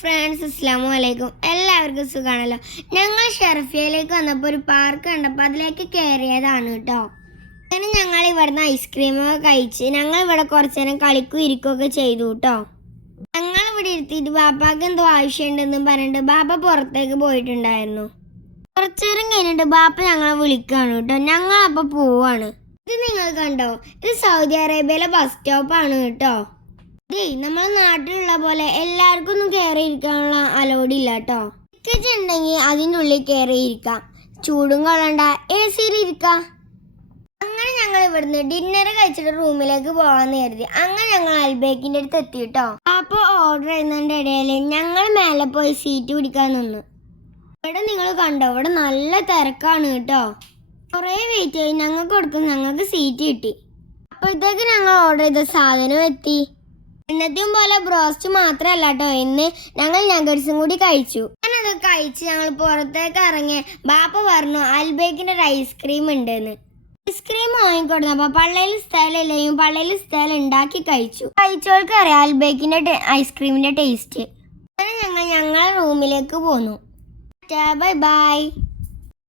Friends അസ്സാം വലൈക്കും എല്ലാവർക്കും സുഖമാണല്ലോ ഞങ്ങൾ ഷെർഫിയയിലേക്ക് വന്നപ്പോൾ ഒരു പാർക്ക് കണ്ടപ്പോൾ അതിലേക്ക് കയറിയതാണ് കേട്ടോ. അങ്ങനെ ഞങ്ങൾ ഇവിടുന്ന് ഐസ്ക്രീമൊക്കെ കഴിച്ച് ഞങ്ങൾ ഇവിടെ കുറച്ച് നേരം കളിക്കും ഇരിക്കുകയൊക്കെ ചെയ്തു കേട്ടോ. ഞങ്ങൾ ഇവിടെ ഇരുത്തിയിട്ട് ബാപ്പാക്ക് എന്തോ ആവശ്യമുണ്ടെന്ന് പറഞ്ഞിട്ട് ബാപ്പ പുറത്തേക്ക് പോയിട്ടുണ്ടായിരുന്നു. കുറച്ചു നേരം കഴിഞ്ഞിട്ട് ബാപ്പ ഞങ്ങളെ വിളിക്കുകയാണ് കേട്ടോ. ഞങ്ങൾ അപ്പോൾ പോവാണ്. ഇത് നിങ്ങൾ കണ്ടോ? ഇത് സൗദി അറേബ്യയിലെ ബസ് സ്റ്റോപ്പാണ് കേട്ടോ. ദേ നമ്മളെ നാട്ടിലുള്ള പോലെ എല്ലാവർക്കും ഒന്നും കയറി ഇരിക്കാനുള്ള അലോഡ് ഇല്ല കേട്ടോ ടിക്കറ്റ് ഉണ്ടെങ്കിൽ അതിന്റെ ഉള്ളിൽ കയറി ഇരിക്കാം ചൂടും കൊള്ളണ്ട. എ സിയിൽ ഇരിക്കാം. അങ്ങനെ ഞങ്ങൾ ഇവിടുന്ന് ഡിന്നർ കഴിച്ചിട്ട് റൂമിലേക്ക് പോകാമെന്ന് കരുതി അങ്ങനെ ഞങ്ങൾ അൽബേക്കിന്റെ അടുത്ത് എത്തി കേട്ടോ അപ്പോൾ ഓർഡർ ചെയ്യുന്നതിന്റെ ഇടയിൽ ഞങ്ങൾ മേലെ പോയി സീറ്റ് പിടിക്കാൻ നിന്നു. ഇവിടെ നിങ്ങൾ കണ്ടോ ഇവിടെ നല്ല തിരക്കാണ് കേട്ടോ കുറേ വെയിറ്റ് ചെയ്ത് ഞങ്ങൾക്ക് കൊടുക്കും ഞങ്ങൾക്ക് സീറ്റ് കിട്ടി. അപ്പോഴത്തേക്ക് ഞങ്ങൾ ഓർഡർ ചെയ്ത സാധനം എത്തി. എന്നത്തെയും പോലെ ബ്രോസ്റ്റ് മാത്രമല്ല കേട്ടോ ഇന്ന് ഞങ്ങൾ നഗറ്റ്സും കൂടി കഴിച്ചു. ഞാനത് കഴിച്ച് ഞങ്ങൾ പുറത്തേക്ക് ഇറങ്ങി. ബാപ്പ പറഞ്ഞു അൽബേക്കിന്റെ ഒരു ഐസ്ക്രീം ഉണ്ടെന്ന്. ഐസ്ക്രീം വാങ്ങിക്കൊടുന്നു അപ്പൊ പള്ളയിൽ സ്ഥലയിലെയും പള്ളയിൽ സ്ഥലം ഉണ്ടാക്കി കഴിച്ചു. കഴിച്ചവർക്ക് അറിയാം അൽബേക്കിന്റെ ഐസ്ക്രീമിന്റെ ടേസ്റ്റ് അങ്ങനെ ഞങ്ങൾ ഞങ്ങളുടെ റൂമിലേക്ക് പോന്നു. Bye bye.